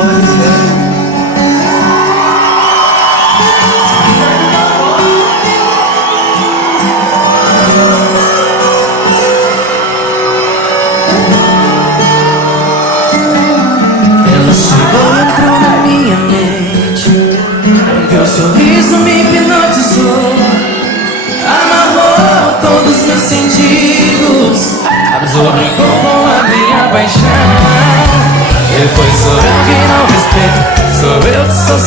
Ela chegou e entrou na minha mente, teu sorriso me hipnotizou, amarrou todos meus sentidos, obrigou com a minha paixão. Depois sou eu que não respeito, sou eu que sou